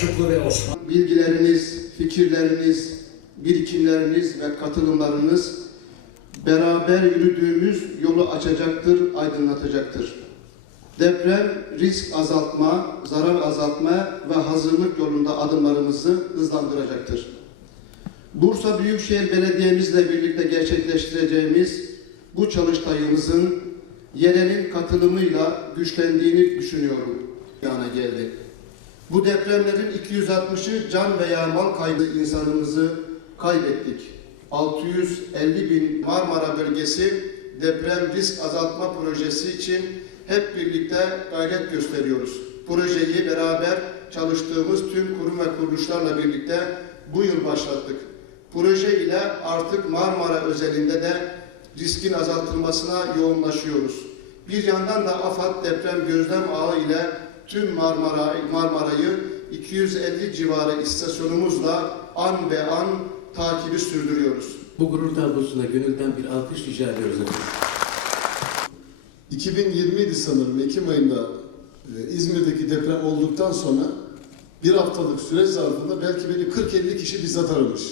Selçuklu ve Osmanlı. bilgileriniz, fikirleriniz, birikimleriniz ve katılımlarınız beraber yürüdüğümüz yolu açacaktır, aydınlatacaktır. Deprem risk azaltma, zarar azaltma ve hazırlık yolunda adımlarımızı hızlandıracaktır. Bursa Büyükşehir Belediye'mizle birlikte gerçekleştireceğimiz bu çalıştayımızın yerelin katılımıyla güçlendiğini düşünüyorum. Yana geldi. Bu depremlerin 260'ı can veya mal kaybı insanımızı kaybettik. 650 bin Marmara bölgesi deprem risk azaltma projesi için hep birlikte gayret gösteriyoruz. Projeyi beraber çalıştığımız tüm kurum ve kuruluşlarla birlikte bu yıl başlattık. Proje ile artık Marmara özelinde de riskin azaltılmasına yoğunlaşıyoruz. Bir yandan da AFAD deprem gözlem ağı ile tüm Marmara, Marmara'yı 250 civarı istasyonumuzla an be an takibi sürdürüyoruz. Bu gurur tablosuna gönülden bir alkış rica ediyoruz efendim. 2020'ydi sanırım Ekim ayında e, İzmir'deki deprem olduktan sonra bir haftalık süreç zarfında belki beni 40-50 kişi bizzat aramış.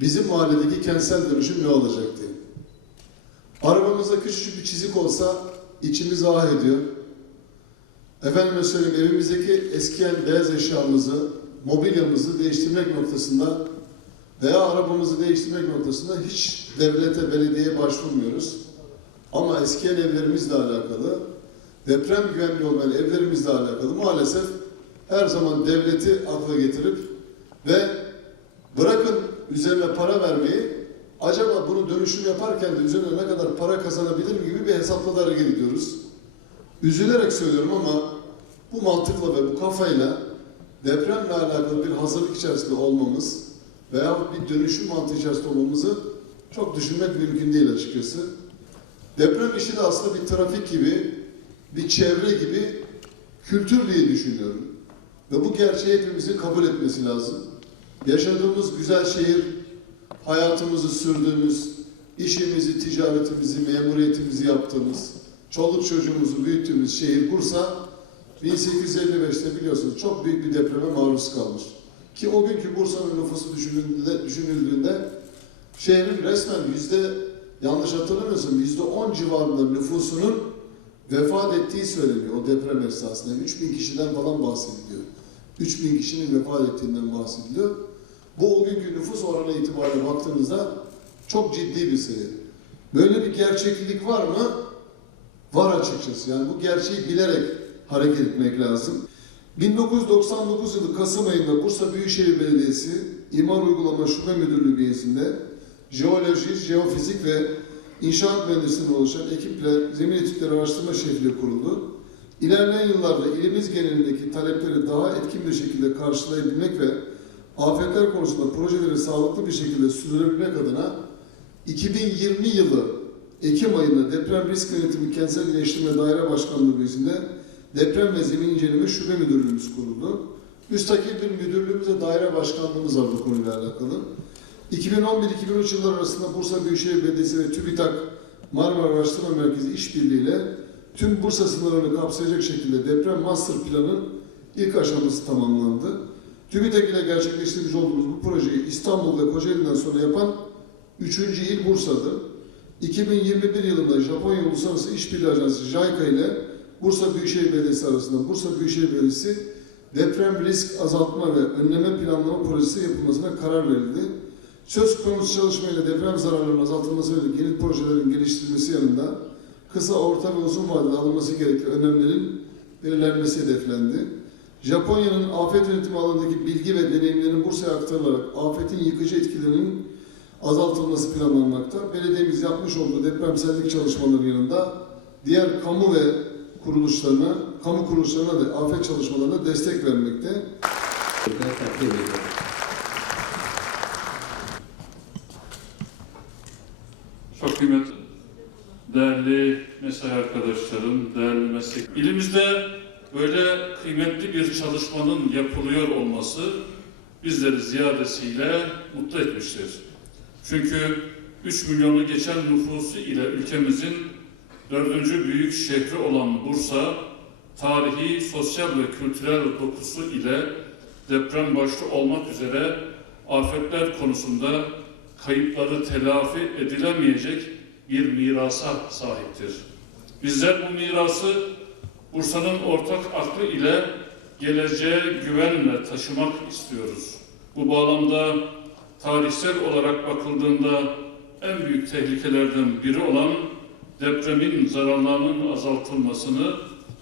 Bizim mahalledeki kentsel dönüşüm ne olacak diye. Arabamızda küçücük bir çizik olsa içimiz ah ediyor. Efendime söyleyeyim evimizdeki eskiyen beyaz eşyamızı, mobilyamızı değiştirmek noktasında veya arabamızı değiştirmek noktasında hiç devlete, belediyeye başvurmuyoruz. Ama eskiyen evlerimizle alakalı, deprem güvenli olmayan evlerimizle alakalı maalesef her zaman devleti akla getirip ve bırakın üzerine para vermeyi, acaba bunu dönüşüm yaparken de üzerine ne kadar para kazanabilirim gibi bir hesapla da hareket ediyoruz. Üzülerek söylüyorum ama bu mantıkla ve bu kafayla depremle alakalı bir hazırlık içerisinde olmamız veya bir dönüşüm mantığı içerisinde olmamızı çok düşünmek mümkün değil açıkçası. Deprem işi de aslında bir trafik gibi, bir çevre gibi kültür diye düşünüyorum. Ve bu gerçeği hepimizin kabul etmesi lazım. Yaşadığımız güzel şehir, hayatımızı sürdüğümüz, işimizi, ticaretimizi, memuriyetimizi yaptığımız, çoluk çocuğumuzu büyüttüğümüz şehir Bursa, 1855'te biliyorsunuz çok büyük bir depreme maruz kalmış. Ki o günkü Bursa'nın nüfusu düşünüldüğünde, düşünüldüğünde şehrin resmen yüzde yanlış hatırlamıyorsam yüzde on civarında nüfusunun vefat ettiği söyleniyor o deprem esnasında. 3000 kişiden falan bahsediliyor. 3000 kişinin vefat ettiğinden bahsediliyor. Bu o günkü nüfus oranı itibariyle baktığınızda çok ciddi bir sayı. Böyle bir gerçeklik var mı? Var açıkçası. Yani bu gerçeği bilerek hareket etmek lazım. 1999 yılı Kasım ayında Bursa Büyükşehir Belediyesi İmar Uygulama Şube Müdürlüğü bünyesinde jeoloji, jeofizik ve inşaat mühendisliğinden oluşan ekiple zemin etütleri araştırma şekli kuruldu. İlerleyen yıllarda ilimiz genelindeki talepleri daha etkin bir şekilde karşılayabilmek ve afetler konusunda projeleri sağlıklı bir şekilde sürdürebilmek adına 2020 yılı Ekim ayında Deprem Risk Yönetimi Kentsel İyileştirme Daire Başkanlığı bünyesinde Deprem ve Zemin İnceleme Şube Müdürlüğümüz kuruldu. Müstakil bir müdürlüğümüz ve daire başkanlığımız var bu konuyla alakalı. 2011-2013 yılları arasında Bursa Büyükşehir Belediyesi ve TÜBİTAK Marmara Araştırma Merkezi işbirliğiyle tüm Bursa sınırlarını kapsayacak şekilde deprem master planın ilk aşaması tamamlandı. TÜBİTAK ile gerçekleştirmiş olduğumuz bu projeyi İstanbul ve Kocaeli'den sonra yapan 3. il Bursa'dır. 2021 yılında Japonya Uluslararası İşbirliği Ajansı JICA ile Bursa Büyükşehir Belediyesi arasında Bursa Büyükşehir Belediyesi deprem risk azaltma ve önleme planlama projesi yapılmasına karar verildi. Söz konusu çalışmayla deprem zararlarının azaltılması ve yeni projelerin geliştirilmesi yanında kısa, orta ve uzun vadede alınması gereken önlemlerin belirlenmesi hedeflendi. Japonya'nın afet yönetimi alanındaki bilgi ve deneyimlerinin Bursa'ya aktarılarak afetin yıkıcı etkilerinin azaltılması planlanmakta. Belediyemiz yapmış olduğu depremsellik çalışmalarının yanında diğer kamu ve kuruluşlarına, kamu kuruluşlarına da afet çalışmalarına destek vermekte. Çok kıymetli, değerli mesai arkadaşlarım, değerli meslek. İlimizde böyle kıymetli bir çalışmanın yapılıyor olması bizleri ziyadesiyle mutlu etmiştir. Çünkü 3 milyonu geçen nüfusu ile ülkemizin dördüncü büyük şehri olan Bursa, tarihi, sosyal ve kültürel dokusu ile deprem başta olmak üzere afetler konusunda kayıpları telafi edilemeyecek bir mirasa sahiptir. Bizler bu mirası Bursa'nın ortak aklı ile geleceğe güvenle taşımak istiyoruz. Bu bağlamda tarihsel olarak bakıldığında en büyük tehlikelerden biri olan depremin zararlarının azaltılmasını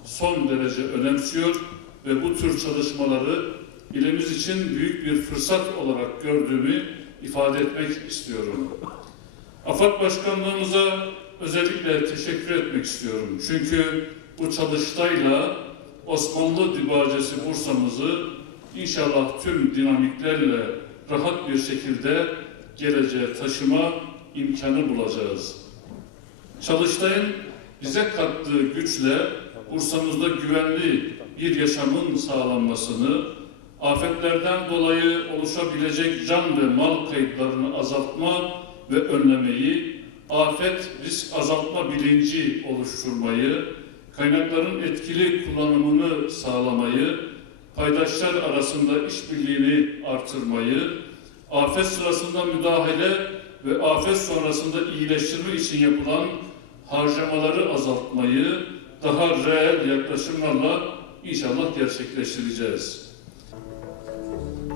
son derece önemsiyor ve bu tür çalışmaları ilimiz için büyük bir fırsat olarak gördüğümü ifade etmek istiyorum. AFAD Başkanlığımıza özellikle teşekkür etmek istiyorum. Çünkü bu çalıştayla Osmanlı Dibacesi Bursa'mızı inşallah tüm dinamiklerle rahat bir şekilde geleceğe taşıma imkanı bulacağız. Çalıştay'ın bize kattığı güçle Bursa'mızda güvenli bir yaşamın sağlanmasını, afetlerden dolayı oluşabilecek can ve mal kayıplarını azaltma ve önlemeyi, afet risk azaltma bilinci oluşturmayı, kaynakların etkili kullanımını sağlamayı, paydaşlar arasında işbirliğini artırmayı, afet sırasında müdahale ve afet sonrasında iyileştirme için yapılan harcamaları azaltmayı daha reel yaklaşımlarla inşallah gerçekleştireceğiz.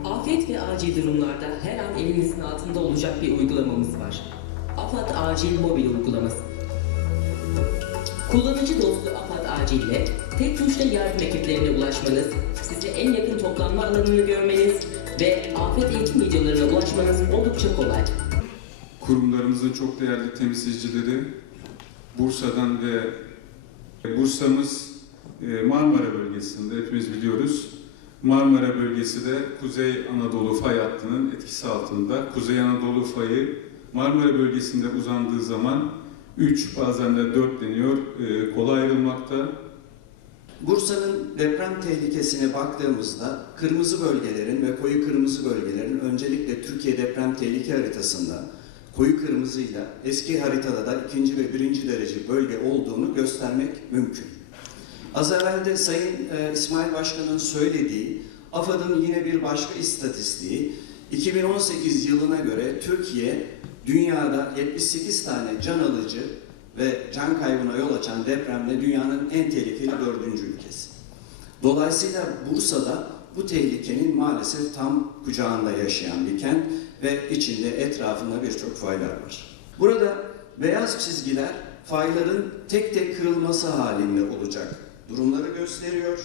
Afet ve acil durumlarda her an elimizin altında olacak bir uygulamamız var. AFAD Acil Mobil Uygulaması. Kullanıcı dostu AFAD Acil ile tek tuşla yardım ekiplerine ulaşmanız, size en yakın toplanma alanını görmeniz ve afet eğitim videolarına ulaşmanız oldukça kolay. kurumlarımızın çok değerli temsilcileri Bursa'dan ve Bursa'mız e, Marmara bölgesinde hepimiz biliyoruz. Marmara bölgesi de Kuzey Anadolu fay hattının etkisi altında. Kuzey Anadolu fayı Marmara bölgesinde uzandığı zaman 3 bazen de 4 deniyor e, kola ayrılmakta. Bursa'nın deprem tehlikesine baktığımızda kırmızı bölgelerin ve koyu kırmızı bölgelerin öncelikle Türkiye deprem tehlike haritasında koyu kırmızıyla eski haritada da ikinci ve birinci derece bölge olduğunu göstermek mümkün. Az evvel de Sayın e, İsmail Başkan'ın söylediği AFAD'ın yine bir başka istatistiği 2018 yılına göre Türkiye dünyada 78 tane can alıcı ve can kaybına yol açan depremle dünyanın en tehlikeli dördüncü ülkesi. Dolayısıyla Bursa'da bu tehlikenin maalesef tam kucağında yaşayan bir kent ve içinde etrafında birçok faylar var. Burada beyaz çizgiler fayların tek tek kırılması halinde olacak durumları gösteriyor.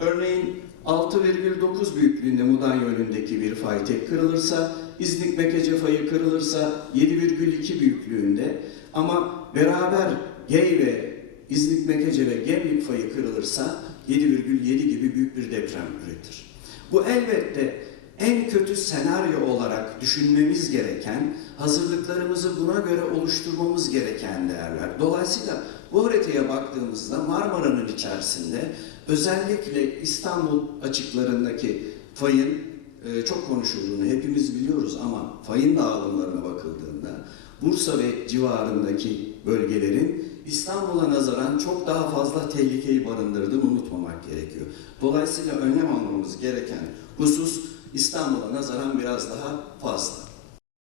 Örneğin 6,9 büyüklüğünde Mudanya yönündeki bir fay tek kırılırsa, İznik Mekece fayı kırılırsa 7,2 büyüklüğünde ama beraber Gey ve İznik Mekece ve Gemlik fayı kırılırsa 7,7 gibi büyük bir deprem üretir. Bu elbette en kötü senaryo olarak düşünmemiz gereken, hazırlıklarımızı buna göre oluşturmamız gereken değerler. Dolayısıyla bu haritaya baktığımızda Marmara'nın içerisinde özellikle İstanbul açıklarındaki fayın e, çok konuşulduğunu hepimiz biliyoruz ama fayın dağılımlarına bakıldığında Bursa ve civarındaki bölgelerin İstanbul'a nazaran çok daha fazla tehlikeyi barındırdığını unutmamak gerekiyor. Dolayısıyla önlem almamız gereken husus İstanbul'a nazaran biraz daha fazla.